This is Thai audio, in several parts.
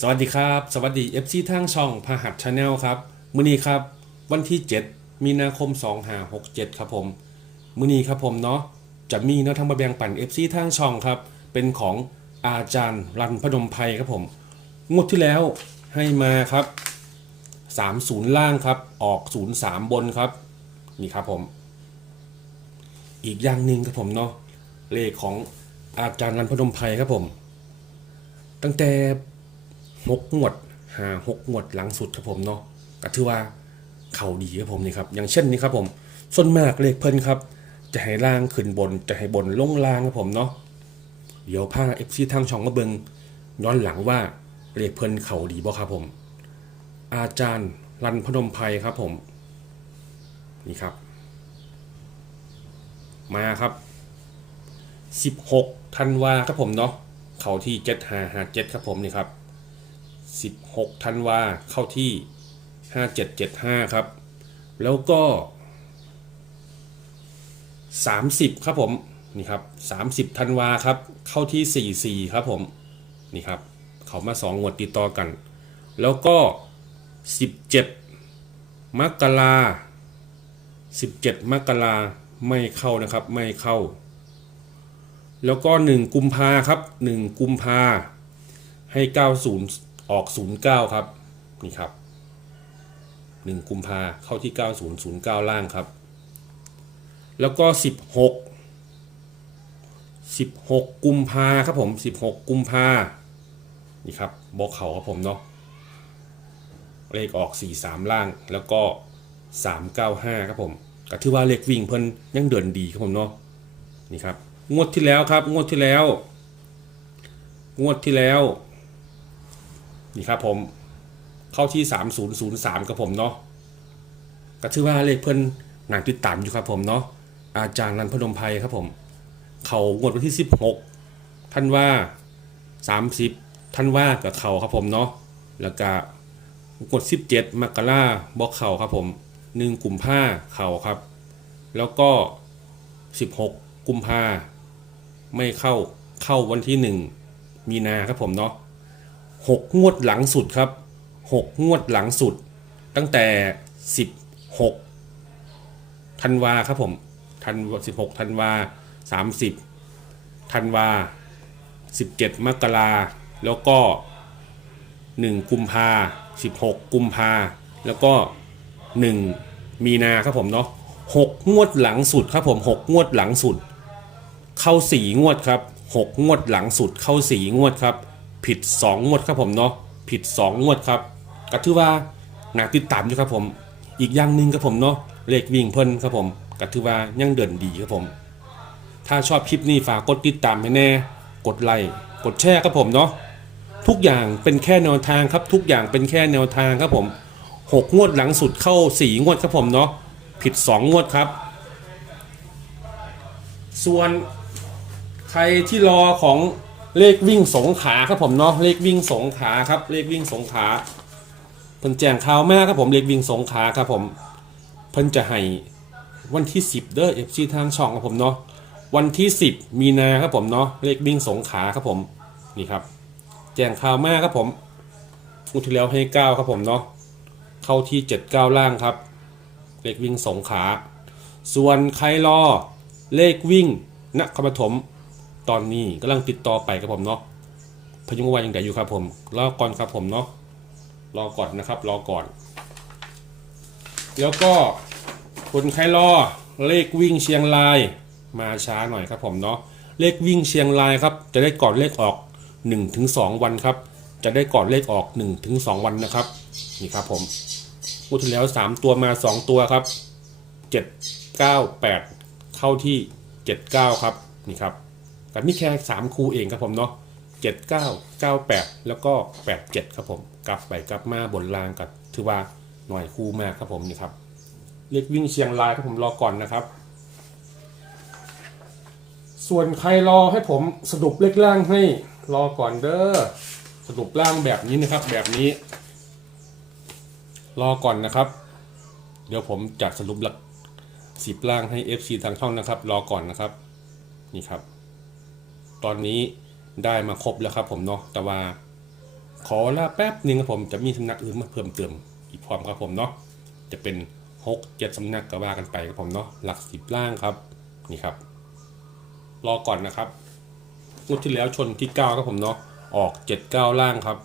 สวัสดีครับ สวัสดี FC ทางช่องพหัสชาแนลครับ มื้อนี้ครับ วันที่ 7 มีนาคม 2567 ครับผม มื้อนี้ครับผมเนาะจะมีแนวทางมาแบ่งปัน FC ทางช่องครับ เป็นของอาจารย์รันพนมไพรครับผมงวดที่แล้วให้มาครับ 30 ล่างครับ ออก 03 บนครับ นี่ครับผม อีกอย่างหนึ่งครับผมเนาะเลขของอาจารย์รันพนมไพรครับผม ตั้งแต่ หกงวดหาหกงวดหลังสุดครับผมเนาะก็ถือว่าเข่าดีครับผมนี่ครับ อย่างเช่นนี้ครับผมส่วนมากเลขเพิ่นครับ จะให้ล่างขึ้นบนจะให้บนลงล่างครับผมเนาะเดี๋ยวพาเอฟซีทางช่องมาเบิงย้อนหลังว่าเลขเพิ่นเข่าดีบ่ครับผม อาจารย์รันพนมไพรครับผมนี่ครับ มาครับ 16ธันวาครับผมเนาะเข้าที่7557ครับผมนี่ครับ 16ธันวาเข้าที่ 5775 ครับ แล้วก็ 30 ครับผม นี่ครับ 30ธันวาครับ เข้าที่ 44 ครับผม นี่ครับ เขามา2งวดติดต่อกัน แล้วก็ 17 มกรา17 มกราไม่เข้านะครับ ไม่เข้า แล้วก็ 1 กุมภาครับ 1 กุมภาให้ 90 ออก 09 ครับ นี่ครับ 1 กุมภาเข้าที่ 9009 ล่างครับ แล้วก็ 16 16 กุมภาครับผม 16 กุมภานี่ครับบอกเขาครับผมเนาะเลขออก 43 ล่างแล้วก็ 395 ครับผมก็ถือว่าเลขวิ่งเพิ่นยังเดินดีครับผมเนาะนี่ครับงวดที่แล้วครับ งวดที่แล้ว งวดที่แล้ว นี่ครับผมเข้าที่ 3003กับผมเนาะก็ชื่อว่าเลขเพิ่นหนังติดตามอยู่ครับผมเนาะอาจารย์นันพนมไพรครับผม เขางวดวันที่ 16ท่านว่า 30ท่านว่ากับเขาครับผมเนาะแล้วก็งวด17มกราบอกเขาครับผม1กุมภาเขาครับ แล้วก็ 16 กุมภาไม่เข้าเข้าวันที่ 1 มีนาครับผมเนาะ หกงวดหลังสุดครับหกงวดหลังสุด ตั้งแต่สิบหกธันวาครับผมธันวาสิบหกธันวาสามสิบธันวาสิบเจ็ดมกราแล้วก็หนึ่งกุมภาสิบหกกุมภาแล้วก็หนึ่งมีนาครับผมเนาะหกงวดหลังสุดครับผมหกงวดหลังสุด เข้าสีงวดครับหกงวดหลังสุดเข้าสีงวดครับ ผิดสองงวดครับผมเนาะผิดสองงวดครับก็ถือว่าหนักติดตามอยู่ครับผม อีกอย่างหนึ่งครับผมเนาะเลขวิ่งเพิ่นครับผมก็ถือว่ายังเดินดีครับผม ถ้าชอบคลิปนี้ฝากกดติดตามให้แน่กดไลค์กดแชร์ครับผมเนาะทุกอย่างเป็นแค่แนวทางครับทุกอย่างเป็นแค่แนวทางครับผมหกงวดหลังสุดเข้าสี่งวดครับผมเนาะผิดสองงวดครับ ส่วนใครที่รอของ เลขวิ่งสงขาครับผมเนาะเลขวิ่งสงขาครับ เลขวิ่งสงขาเพิ่นแจ้งข่าวมาครับผมเลขวิ่งสงขาครับผมเพิ่นจะให้วันที่ 10 เด้อ FC ทางช่องครับผมเนาะวันที่ 10 มีนาครับผมเนาะเลขวิ่งสงขาครับผมนี่ครับ แจ้งข่าวมาครับผมอุที่แล้วให้9ครับผมเนาะเข้าที่ 79 ล่างครับ เลขวิ่งสงขา ส่วนใครรอเลขวิ่งนครปฐม ตอนนี้กำลังติดต่อไปครับผมเนาะพยุงวันยังไงอยู่ครับผมรอก่อนครับผมเนาะรอก่อนนะครับ รอก่อน แล้วก็คนใครรอเลขวิ่งเชียงรายมาช้าหน่อยครับผมเนาะเลขวิ่งเชียงรายครับจะได้ก่อนเลขออก 1-2ถึง2วันครับ จะได้ก่อนเลขออก 1-2ถึง2วันนะครับนี่ครับผมพูดที่แล้ว 3 ตัวมา 2 ตัวครับ 7 9 8 เข้าที่ 79 ครับนี่ครับ กับมีแค่สามคู่เองครับผมเนาะเจ็ดเก้าเก้าแปดแล้วก็แปดเจ็ดครับผม กลับไปกลับมาบนรางกับถือว่าหน่อยคู่มากครับผมนี่ครับเรียกวิ่งเชียงรายครับผมรอก่อนนะครับ ส่วนใครรอให้ผมสรุปเลขล่างให้รอก่อนเด้อสรุปล่างแบบนี้นะครับ แบบนี้ รอก่อนนะครับ เดี๋ยวผมจัดสรุปหลักสิบล่างให้ FC ทางช่องนะครับ รอก่อนนะครับ นี่ครับ ตอนนี้ได้มาครบแล้วครับผมเนาะแต่ว่า ขอลาแป๊บหนึ่งครับผมจะมีสำนักอื่นมาเพิ่มเติมอีกพร้อมครับผมเนาะจะเป็นหกเจ็ดสำนักก็ว่ากันไปครับผมเนาะหลักสิบล่างครับนี่ครับ รอก่อนนะครับงวดที่แล้วชนที่เก้าครับผมเนาะออกเจ็ดเก้าล่างครับ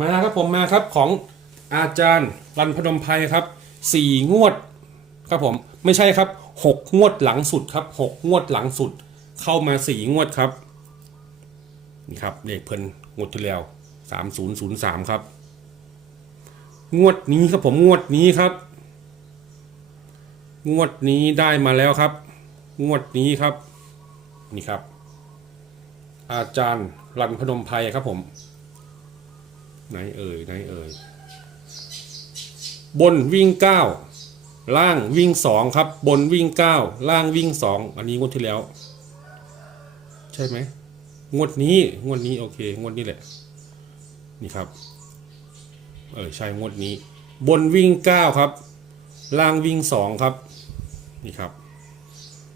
มาครับผมมาครับของอาจารย์รันพนมไพรครับสี่งวดครับผมไม่ใช่ครับหกงวดหลังสุดครับหกงวดหลังสุด เข้ามาสี่งวดครับ นี่ครับเลขเพิ่นงวดที่แล้วสามศูนย์ศูนย์สามครับ งวดนี้ครับผมงวดนี้ครับ งวดนี้ได้มาแล้วครับ งวดนี้ครับ นี่ครับ อาจารย์รันพนมไพรครับผมไหนเอ่ยไหนเอ่ยบนวิ่งเก้าล่างวิ่งสองครับ บนวิ่งเก้าล่างวิ่งสองอันนี้งวดที่แล้ว ช่ไหมงวดนี้งวดนี้โอเค งวดนี้แหละ นี่ครับ เออใช่งวดนี้ บนวิ่งเก้าครับ ล่างวิ่งสองครับ นี่ครับ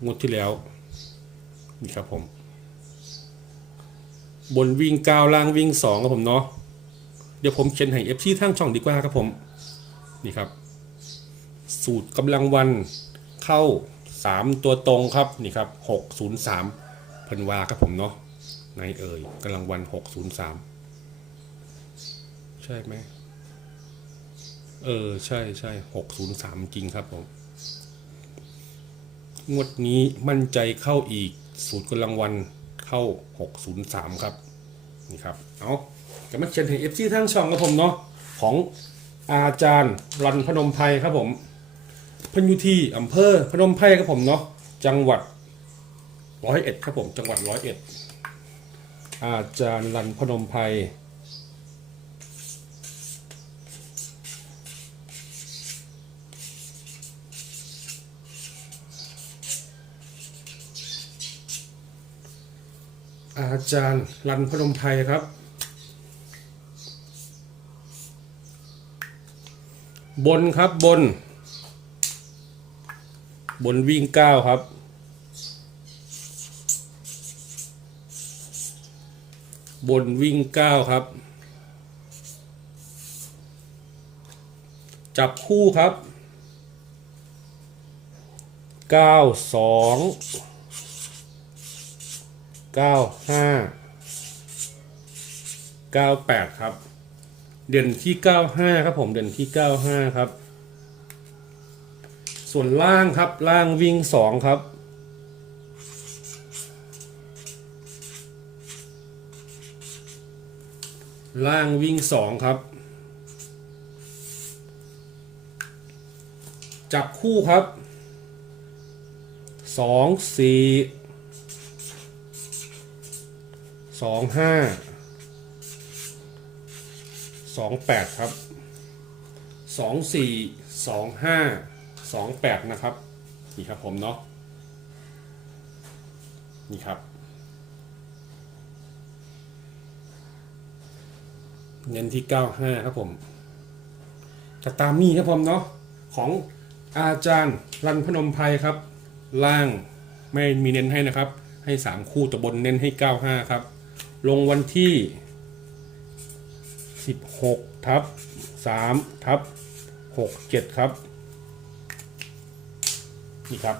งวดที่แล้ว นี่ครับผม บนวิ่งเก้าล่างวิ่งสองครับผมเนาะ เดี๋ยวผมเขียนให้เอฟซีทั้งช่องดีกว่าครับผม นี่ครับ สูตรกำลังวันเข้า3ตัวตรงครับ นี่ครับ603เพันวาครับผมเนาะในเอ่ยกำลังวัน603ใช่ไหมเออ ใช่ใช่603จริงครับผมงวดนี้มั่นใจเข้าอีกสูตรกำลังวันเข้า 603 ครับ นี่ครับ เอาจะมาเขียนให้ FC ทั้งช่องครับผมเนาะของอาจารย์รันพนมไพรครับผมพันยุทีอำเภอพนมไพรครับผมเนาะจังหวัด ร้อยเอ็ดครับผมจังหวัดร้อยเอ็ดอาจารย์รันพนมไพรอาจารย์รันพนมไพรครับ บนครับบน บนวิ่งเก้าครับ บนวิ่งเก้าครับ จับคู่ครับเก้าสองเก้าห้าเก้าแปดครับ เด่นที่95ครับผมเด่นที่95ครับ ส่วนล่างครับล่างวิ่ง2ครับ ล่างวิ่ง2ครับ จับคู่ครับ2 4 2 5สองแปดครับสองสี่สองห้าสองแปดนะครับ นี่ครับผมเนาะนี่ครับ เน้นที่เก้าห้าครับผมจะตามนี้ครับผมเนาะของอาจารย์รันพนมไพรครับ ล่างไม่มีเน้นให้นะครับ ให้สามคู่ตัวบนเน้นให้เก้าห้าครับ ลงวันที่ 16 ทับ 3 ทับ 67 ครับ นี่ครับ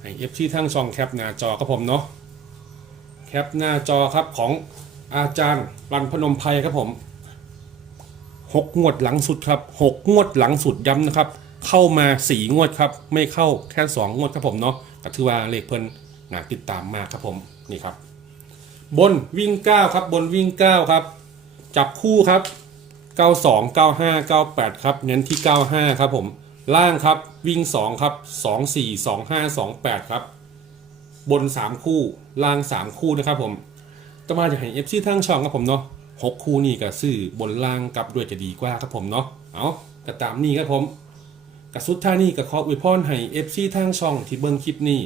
ให้เอฟที่ทั้งช่องแคปหน้าจอครับผมเนาะแคปหน้าจอครับของ อาจารย์รันพนมไพรครับผมหกงวดหลังสุดครับหกงวดหลังสุดย้ำนะครับ เข้ามาสี่งวดครับ ไม่เข้าแค่สองงวดครับผมเนาะก็ถือว่าเลขเพิ่นน่าติดตามมากครับผมนี่ครับ บนวิ่งเก้าครับ บนวิ่งเก้าครับ จับคู่ครับ92 95 98ครับ เน้นที่95ครับผมล่างครับวิ่ง2ครับ24 25 28ครับ บน3คู่ล่าง3คู่นะครับผม จะมาจะเห็น FC ทั้งช่องครับผมเนาะ6คู่นี่กับซื้อบนล่างกลับด้วยจะดีกว่าครับผมเนาะเอากระตามนี่ครับผมกระสุดท่านี่กับขออวยพรให้ FC ทั้งช่องที่เบิ่งคลิปนี้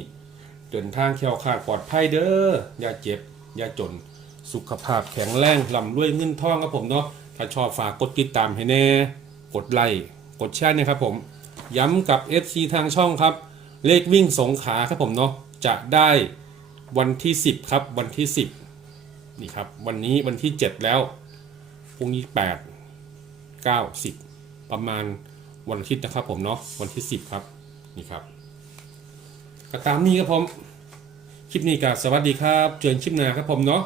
เดินทางแคล้วคลาดปลอดภัยเด้ออย่าเจ็บอย่าจนสุขภาพแข็งแรงลำด้วยเงินทองครับผมเนาะถ้าชอบฝากกดติดตามให้แน่ กดไลค์กดแชร์นะครับผม ย้ำกับ FC ทางช่องครับ เลขวิ่งสงขาครับผมเนาะจะได้วันที่ 10 ครับวันที่ 10 นี่ครับ วันนี้วันที่ 7 แล้วพรุ่งนี้แปดเก้าสิบประมาณวันอาทิตย์นะครับผมเนาะวันที่สิบครับ นี่ครับก็ตามนี้ครับผม คลิปนี้ก็สวัสดีครับ เจอกันคลิปหน้าครับผมเนาะ